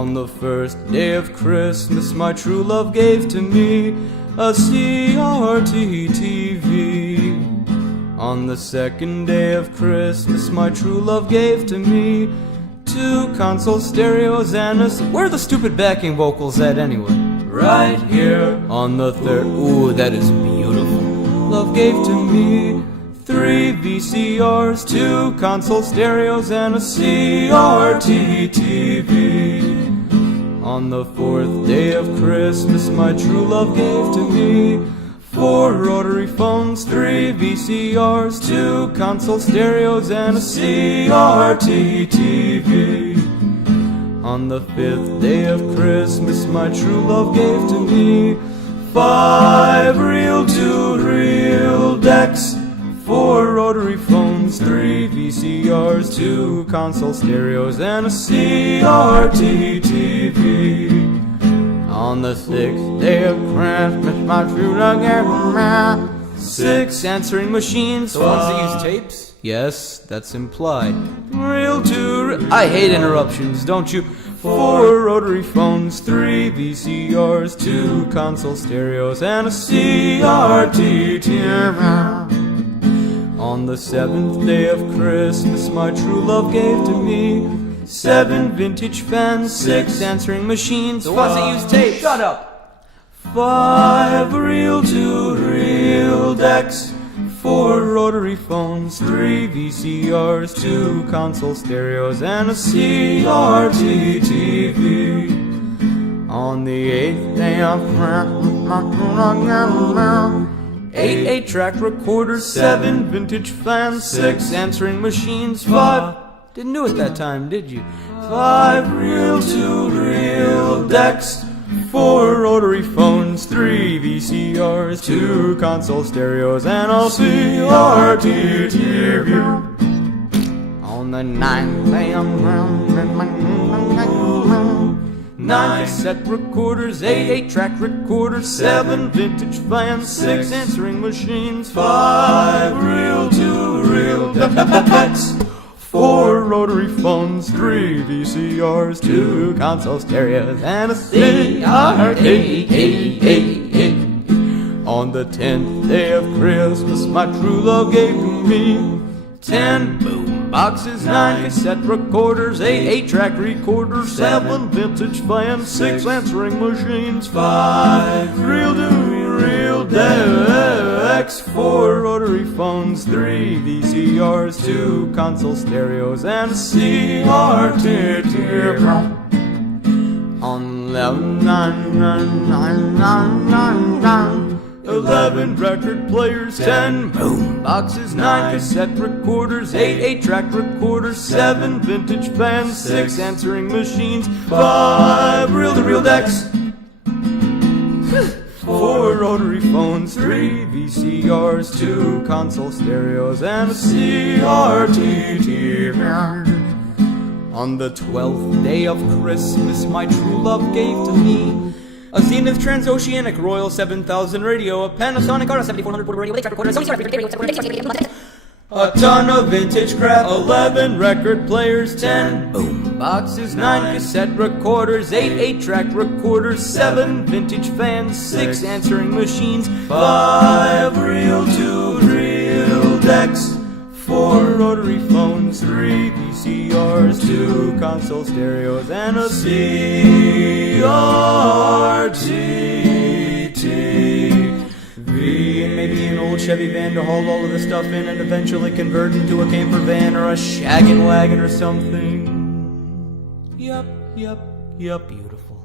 On the first day of Christmas, my true love gave to me a CRT TV. On the second day of Christmas, my true love gave to me 2 console stereos and a... Where are the stupid backing vocals at anyway? Right here. On the third... Ooh, that is beautiful. Love gave to me 3 VCRs, 2 console stereos, and a CRT TV. On the 4th day of Christmas, my true love gave to me 4 rotary phones, 3 VCRs, 2 console stereos, and a CRT TV. On the 5th day of Christmas, my true love gave to me 5 reel-to-reel decks, 4 rotary phones, 3 VCRs, 2 console stereos, and a CRT TV. On the 6th day of Christmas, my true love gave me 6 answering machines. The ones that use tapes? Yes, that's implied. I hate interruptions, don't you? 4 rotary phones, 3 VCRs, 2 console stereos, and a CRT TV. On the 7th day of Christmas, my true love gave to me 7 vintage fans, 6 answering machines, the ones that use tape. Shut up. 5 reel-to-reel decks, 4 rotary phones, 3 VCRs, 2 console stereos, and a CRT TV. On the 8th day of Christmas, 8 8-track recorders, 7 vintage fans, 6 answering machines, 5... Didn't do it that time, did you? 5 reel-to-reel decks, 4 rotary phones, 3 VCRs, 2 console stereos, and a CRT TV. On the 9th day of 9 cassette recorders, 8 8-track recorders, 7 vintage fans, 6 answering machines, 5 reel-to-reel decks, 4 rotary phones, 3 VCRs, 2 console stereos, and a CRT. On the 10th day of Christmas, my true love gave to me 10 boom boxes, 9 cassette recorders, 8 8-track recorders, 7 vintage fans, 6 answering machines, 5 reel-to-reel decks, 4 rotary phones, 3 VCRs, 2 console stereos, and a CRT TV. On 11 record players, 10 boom boxes, 9 cassette recorders, 8 8-track recorders, 7 vintage fans, 6 answering machines, 5 reel-to-reel decks, 4 rotary phones, 3 VCRs, 2 console stereos, and a CRT TV. On the 12th day of Christmas, my true love gave to me a Zenith Transoceanic Royal 7000 radio, a Panasonic RS7400 portable radio, recorder, a ton of vintage crap, 11 record players, 10 boom boxes, 9 cassette recorders, 8 8-track recorders, 7 vintage fans, 6 answering machines, 5 reel-to-reel decks, 4 rotary phones, 3 VCRs, 2 console stereos, and a CRT TV. And maybe an old Chevy van to haul all of the stuff in and eventually convert into a camper van or a shaggin' wagon or something. Yup, beautiful.